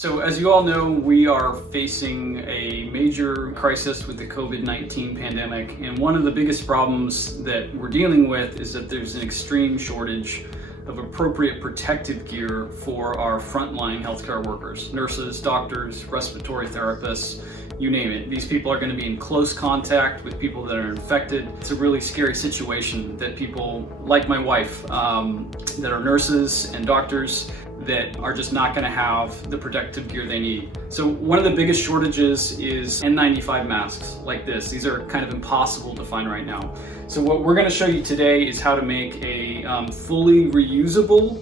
So as you all know, we are facing a major crisis with the COVID-19 pandemic, and one of the biggest problems that we're dealing with is that there's an extreme shortage of appropriate protective gear for our frontline healthcare workers, nurses, doctors, respiratory therapists, you name it. These people are going to be in close contact with people that are infected. It's a really scary situation that people like my wife that are nurses and doctors that are just not going to have the protective gear they need. So one of the biggest shortages is N95 masks like this. These are kind of impossible to find right now. So what we're going to show you today is how to make a fully reusable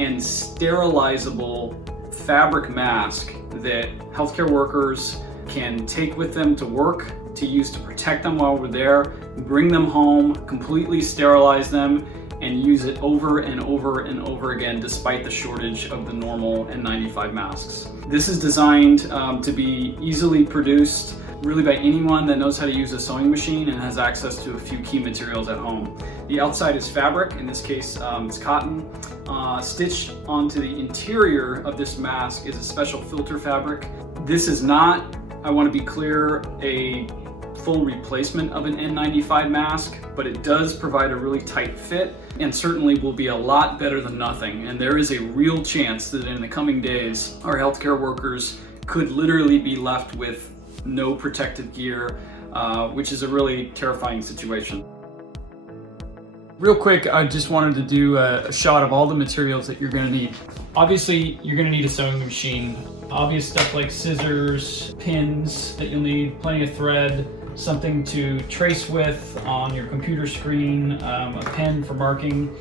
and sterilizable fabric mask that healthcare workers can take with them to work, to use to protect them while we're there, bring them home, completely sterilize them, and use it over and over and over again despite the shortage of the normal N95 masks. This is designed to be easily produced really by anyone that knows how to use a sewing machine and has access to a few key materials at home. The outside is fabric, in this case it's cotton. Stitched onto the interior of this mask is a special filter fabric. This is not, I want to be clear, a full replacement of an N95 mask, but it does provide a really tight fit and certainly will be a lot better than nothing. And there is a real chance that in the coming days, our healthcare workers could literally be left with no protective gear, which is a really terrifying situation. Real quick, I just wanted to do a shot of all the materials that you're going to need. Obviously, you're going to need a sewing machine. Obvious stuff like scissors, pins that you'll need, plenty of thread, something to trace with on your computer screen, a pen for marking.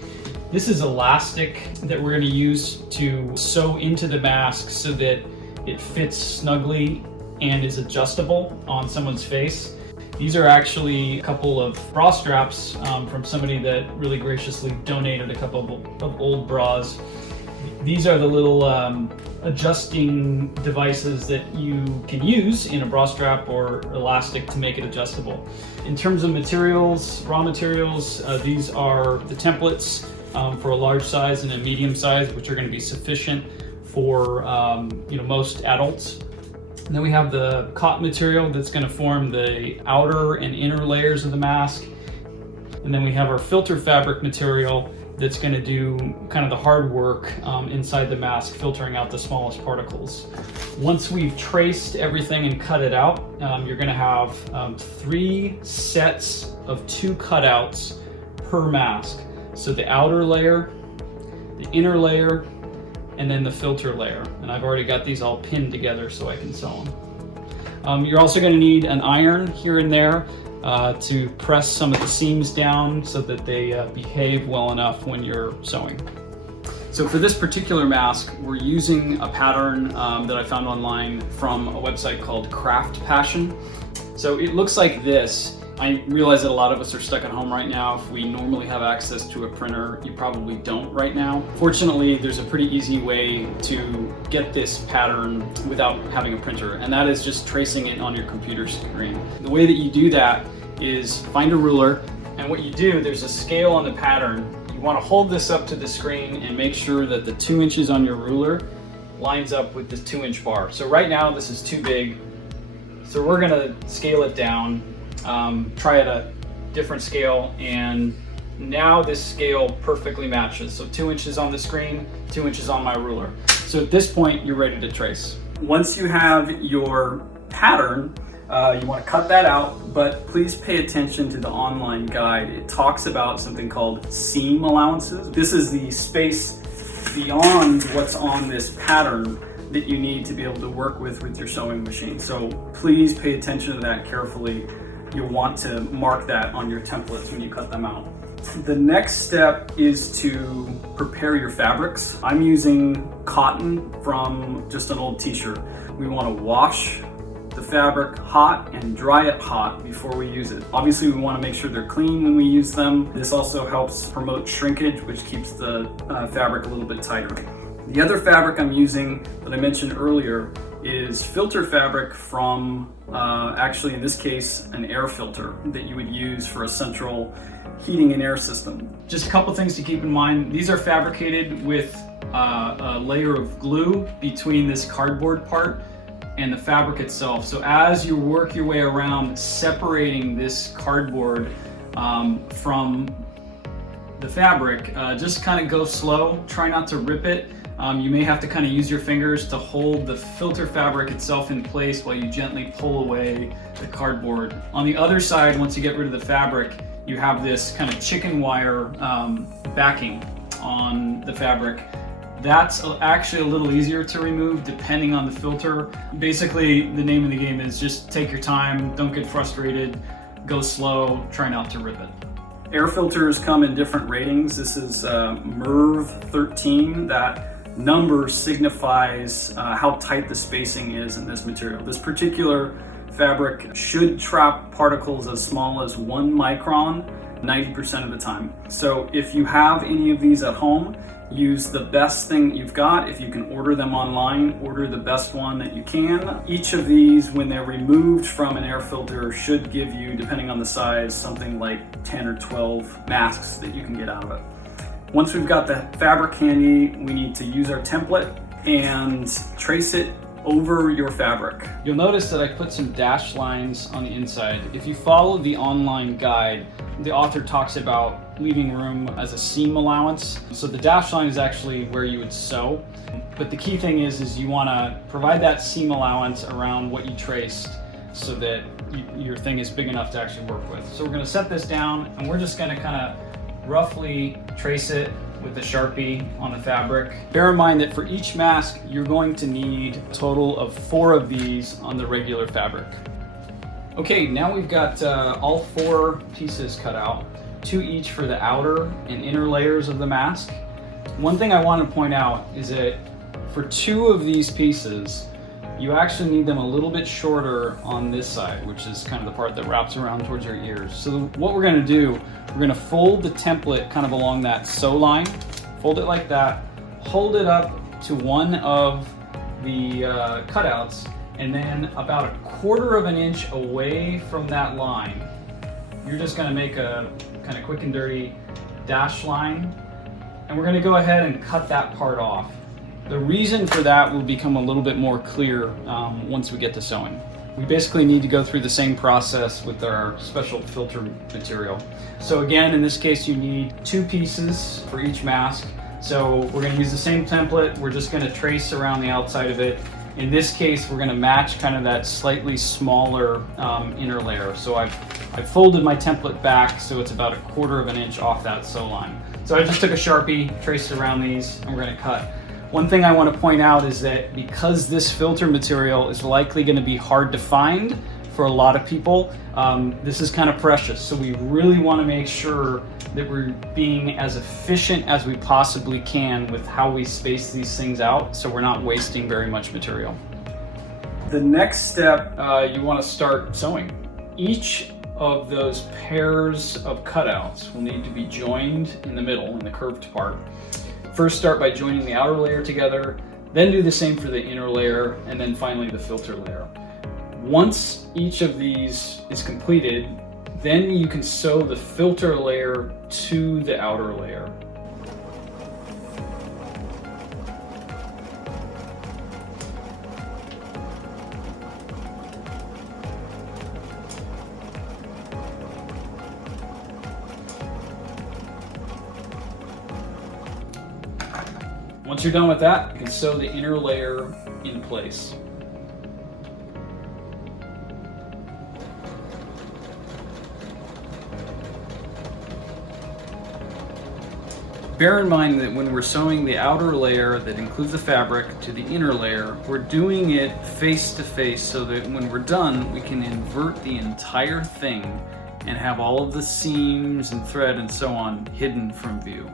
This is elastic that we're going to use to sew into the mask so that it fits snugly and is adjustable on someone's face. These are actually a couple of bra straps from somebody that really graciously donated a couple of old bras. These are the little adjusting devices that you can use in a bra strap or elastic to make it adjustable. In terms of materials, raw materials, these are the templates for a large size and a medium size, which are going to be sufficient for most adults. And then we have the cotton material that's going to form the outer and inner layers of the mask. And then we have our filter fabric material that's going to do kind of the hard work inside the mask, filtering out the smallest particles. Once we've traced everything and cut it out, you're going to have 3 sets of 2 cutouts per mask. So the outer layer, the inner layer, and then the filter layer. And I've already got these all pinned together so I can sew them. You're also going to need an iron here and there to press some of the seams down so that they behave well enough when you're sewing. So for this particular mask, we're using a pattern that I found online from a website called Craft Passion. So it looks like this. I realize that a lot of us are stuck at home right now. If we normally have access to a printer, you probably don't right now. Fortunately, there's a pretty easy way to get this pattern without having a printer, and that is just tracing it on your computer screen. The way that you do that is find a ruler, and what you do, there's a scale on the pattern. You want to hold this up to the screen and make sure that the 2 inches on your ruler lines up with this 2-inch bar. So right now this is too big, so we're going to scale it down. Try at a different scale, and now this scale perfectly matches. So 2 inches on the screen, 2 inches on my ruler. So at this point, you're ready to trace. Once you have your pattern, you want to cut that out, but please pay attention to the online guide. It talks about something called seam allowances. This is the space beyond what's on this pattern that you need to be able to work with your sewing machine. So please pay attention to that carefully. You'll want to mark that on your templates when you cut them out. The next step is to prepare your fabrics. I'm using cotton from just an old t-shirt. We want to wash the fabric hot and dry it hot before we use it. Obviously, we want to make sure they're clean when we use them. This also helps promote shrinkage, which keeps the fabric a little bit tighter. The other fabric I'm using that I mentioned earlier is filter fabric from, actually in this case, an air filter that you would use for a central heating and air system. Just a couple things to keep in mind. These are fabricated with a layer of glue between this cardboard part and the fabric itself. So as you work your way around separating this cardboard from the fabric, just kind of go slow, try not to rip it. You may have to kind of use your fingers to hold the filter fabric itself in place while you gently pull away the cardboard. On the other side, once you get rid of the fabric, you have this kind of chicken wire backing on the fabric. That's actually a little easier to remove depending on the filter. Basically, the name of the game is just take your time, don't get frustrated, go slow, try not to rip it. Air filters come in different ratings. This is MERV 13. That number signifies how tight the spacing is in this material. This particular fabric should trap particles as small as 1 micron 90% of the time. So if you have any of these at home, use the best thing you've got. If you can order them online, order the best one that you can. Each of these, when they're removed from an air filter, should give you, depending on the size, something like 10 or 12 masks that you can get out of it. Once we've got the fabric handy, we need to use our template and trace it over your fabric. You'll notice that I put some dashed lines on the inside. If you follow the online guide, the author talks about leaving room as a seam allowance. So the dashed line is actually where you would sew. But the key thing is you want to provide that seam allowance around what you traced so that your thing is big enough to actually work with. So we're going to set this down and we're just going to kind of roughly trace it with the Sharpie on the fabric. Bear in mind that for each mask, you're going to need a total of 4 of these on the regular fabric. Okay, now we've got all 4 pieces cut out, 2 each for the outer and inner layers of the mask. One thing I want to point out is that for 2 of these pieces, you actually need them a little bit shorter on this side, which is kind of the part that wraps around towards your ears. So what we're going to do, we're going to fold the template kind of along that sew line, fold it like that, hold it up to one of the cutouts, and then about 1/4 of an inch away from that line, you're just going to make a kind of quick and dirty dash line, and we're going to go ahead and cut that part off. The reason for that will become a little bit more clear once we get to sewing. We basically need to go through the same process with our special filter material. So again, in this case, you need 2 pieces for each mask. So we're going to use the same template. We're just going to trace around the outside of it. In this case, we're going to match kind of that slightly smaller inner layer. So I've folded my template back so it's about 1/4 of an inch off that sew line. So I just took a Sharpie, traced around these, and we're going to cut. One thing I want to point out is that because this filter material is likely going to be hard to find for a lot of people, this is kind of precious. So we really want to make sure that we're being as efficient as we possibly can with how we space these things out so we're not wasting very much material. The next step, you want to start sewing. Each of those pairs of cutouts will need to be joined in the middle, in the curved part. First start by joining the outer layer together, then do the same for the inner layer, and then finally the filter layer. Once each of these is completed, then you can sew the filter layer to the outer layer. Once you're done with that, you can sew the inner layer in place. Bear in mind that when we're sewing the outer layer that includes the fabric to the inner layer, we're doing it face to face so that when we're done, we can invert the entire thing and have all of the seams and thread and so on hidden from view.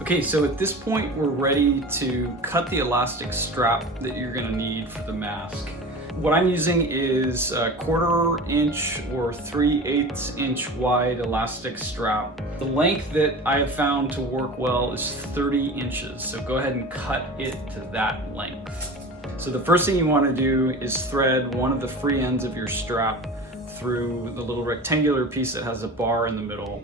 Okay, so at this point we're ready to cut the elastic strap that you're going to need for the mask. What I'm using is a 1/4 inch or 3/8 inch wide elastic strap. The length that I have found to work well is 30 inches, so go ahead and cut it to that length. So the first thing you want to do is thread one of the free ends of your strap through the little rectangular piece that has a bar in the middle.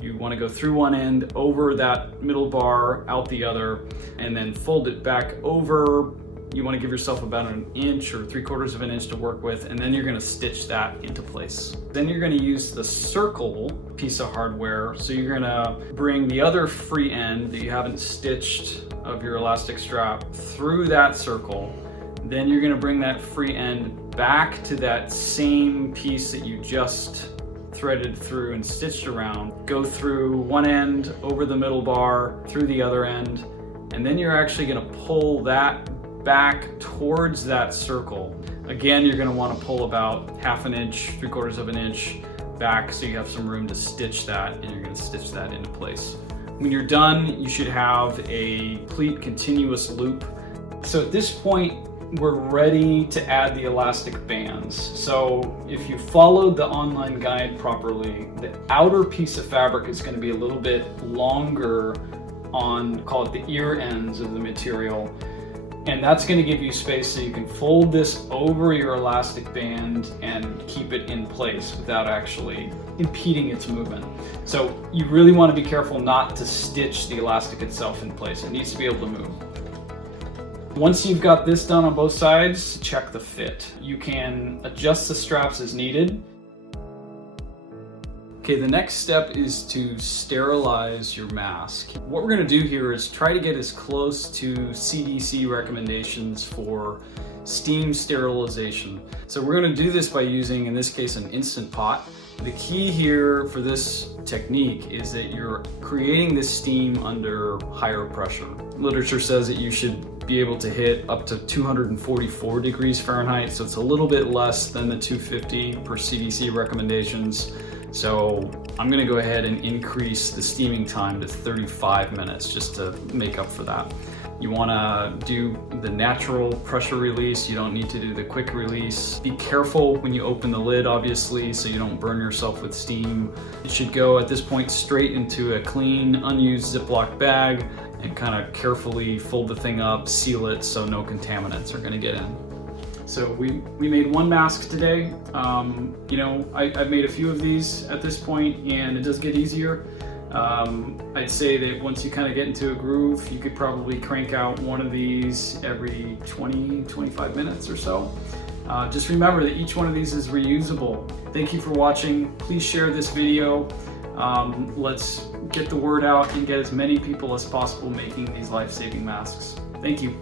You want to go through one end, over that middle bar, out the other, and then fold it back over. You want to give yourself about 1 inch or 3/4 of an inch to work with, and then you're going to stitch that into place. Then you're going to use the circle piece of hardware. So you're going to bring the other free end that you haven't stitched of your elastic strap through that circle. Then you're going to bring that free end back to that same piece that you just threaded through and stitched around. Go through one end, over the middle bar, through the other end, and then you're actually going to pull that back towards that circle. Again, you're going to want to pull about 1/2 inch, 3/4 of an inch back so you have some room to stitch that, and you're going to stitch that into place. When you're done, you should have a complete continuous loop. So at this point, we're ready to add the elastic bands. So if you followed the online guide properly, the outer piece of fabric is going to be a little bit longer on, call it the ear ends of the material. And that's going to give you space so you can fold this over your elastic band and keep it in place without actually impeding its movement. So you really want to be careful not to stitch the elastic itself in place. It needs to be able to move. Once you've got this done on both sides, check the fit. You can adjust the straps as needed. Okay, the next step is to sterilize your mask. What we're gonna do here is try to get as close to CDC recommendations for steam sterilization. So we're gonna do this by using, in this case, an Instant Pot. The key here for this technique is that you're creating this steam under higher pressure. Literature says that you should be able to hit up to 244 degrees Fahrenheit, so it's a little bit less than the 250 per CDC recommendations. So I'm gonna go ahead and increase the steaming time to 35 minutes just to make up for that. You wanna do the natural pressure release. You don't need to do the quick release. Be careful when you open the lid, obviously, so you don't burn yourself with steam. It should go at this point straight into a clean, unused Ziploc bag and kind of carefully fold the thing up, seal it so no contaminants are gonna get in. So we made one mask today. You know, I've made a few of these at this point, and it does get easier. I'd say that once you kind of get into a groove, you could probably crank out one of these every 20-25 minutes or so. Just remember that each one of these is reusable. Thank you for watching. Please share this video. Let's get the word out and get as many people as possible making these life-saving masks. Thank you.